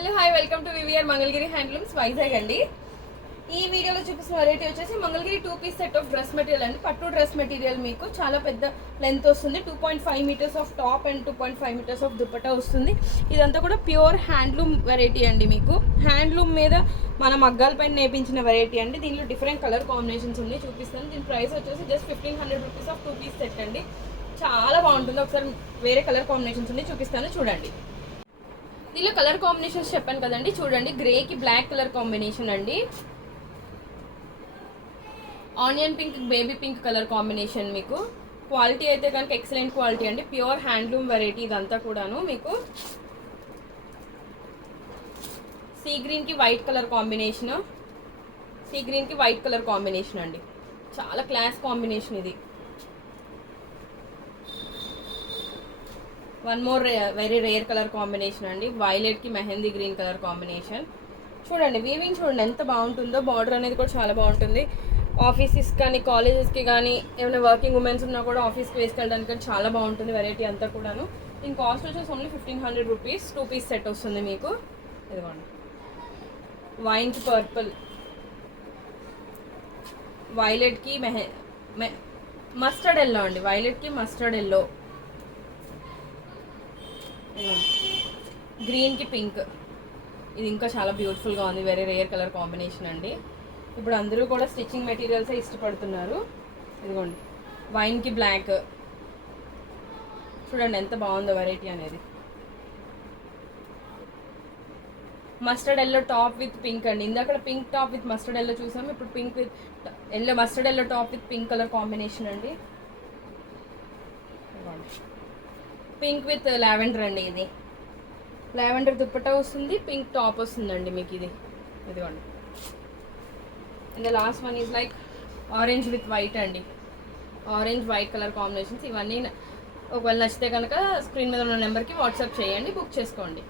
Hello hi welcome to VVR Mangalagiri handlooms Vizag అండి. ఈ వీడియోలో చూపిస్తున్న వెరైటీ వచ్చేసి Mangalagiri 2 piece set of dress material అండి. పట్టు డ్రెస్ మెటీరియల్ మీకు చాలా పెద్ద లెంత్ వస్తుంది. 2.5 metres of top and 2.5 metres of dupatta వస్తుంది. ఇదంతా కూడా ప్యూర్ హ్యాండ్లూమ్ వెరైటీ అండి. మీకు హ్యాండ్లూమ్ మీద మన మగ్గాల పైన నేపించిన వెరైటీ అండి. దీనిలో డిఫరెంట్ కలర్ కాంబినేషన్స్ ఉన్నాయి, చూపిస్తాను. దీని ప్రైస్ వచ్చేసి just 1500 rupees of 2 piece set అండి. చాలా బాగుంటుంది. ఒకసారి వేరే కలర్ కాంబినేషన్స్ ఉన్నాయి, చూపిస్తాను చూడండి. దీనిలో కలర్ కాంబినేషన్స్ చెప్పాను కదండి, చూడండి. గ్రేకి బ్లాక్ కలర్ కాంబినేషన్ అండి. Onion pink, baby pink colour combination. మీకు క్వాలిటీ అయితే కనుక ఎక్సలెంట్ క్వాలిటీ అండి. ప్యూర్ హ్యాండ్లూమ్ వెరైటీ ఇదంతా కూడాను. మీకు సీ గ్రీన్కి వైట్ కలర్ కాంబినేషన్, సీ గ్రీన్కి వైట్ కలర్ కాంబినేషన్ అండి. చాలా క్లాస్ కాంబినేషన్ ఇది. One more very rare colour combination అండి. వైలెట్కి మెహందీ గ్రీన్ కలర్ కాంబినేషన్. చూడండి వీవింగ్ చూడండి ఎంత బాగుంటుందో. బార్డర్ అనేది కూడా చాలా బాగుంటుంది. ఆఫీసెస్ కానీ కాలేజెస్కి కానీ ఏమైనా వర్కింగ్ ఉమెన్స్ ఉన్నా కూడా ఆఫీస్కి వేసుకెళ్ళడానికి చాలా బాగుంటుంది వెరైటీ అంతా కూడాను. దీని కాస్ట్ వచ్చేసి ఓన్లీ 1500 రూపీస్. 2 పీస్ సెట్ వస్తుంది మీకు. ఇదిగోండి వైన్కి పర్పుల్, వైలెట్కి మస్టర్డ్ ఎల్లో అండి. వైలెట్కి మస్టర్డ్ ఎల్లో, గ్రీన్కి పింక్. ఇది ఇంకా చాలా బ్యూటిఫుల్గా ఉంది. వెరీ రేర్ కలర్ కాంబినేషన్ అండి. ఇప్పుడు అందరూ కూడా స్టిచ్చింగ్ మెటీరియల్సే ఇష్టపడుతున్నారు. ఇదిగోండి వైన్కి బ్లాక్. చూడండి ఎంత బాగుందో వెరైటీ అనేది. Mustard yellow top with pink అండి. ఇందాక pink top with mustard yellow చూసాము, ఇప్పుడు pink with yellow, mustard yellow top with pink colour combination అండి. పింక్ విత్ లావెండర్ అండి. ఇది లావెండర్ దుప్పట్టా వస్తుంది, పింక్ టాప్ వస్తుందండి మీకు. ఇది ఇదిగోండి. And the last one is like orange with white అండి. Orange white colour combinations. ఇవన్నీ ఒకవేళ నచ్చితే కనుక స్క్రీన్ మీద ఉన్న నెంబర్కి వాట్సాప్ చేయండి, బుక్ చేసుకోండి.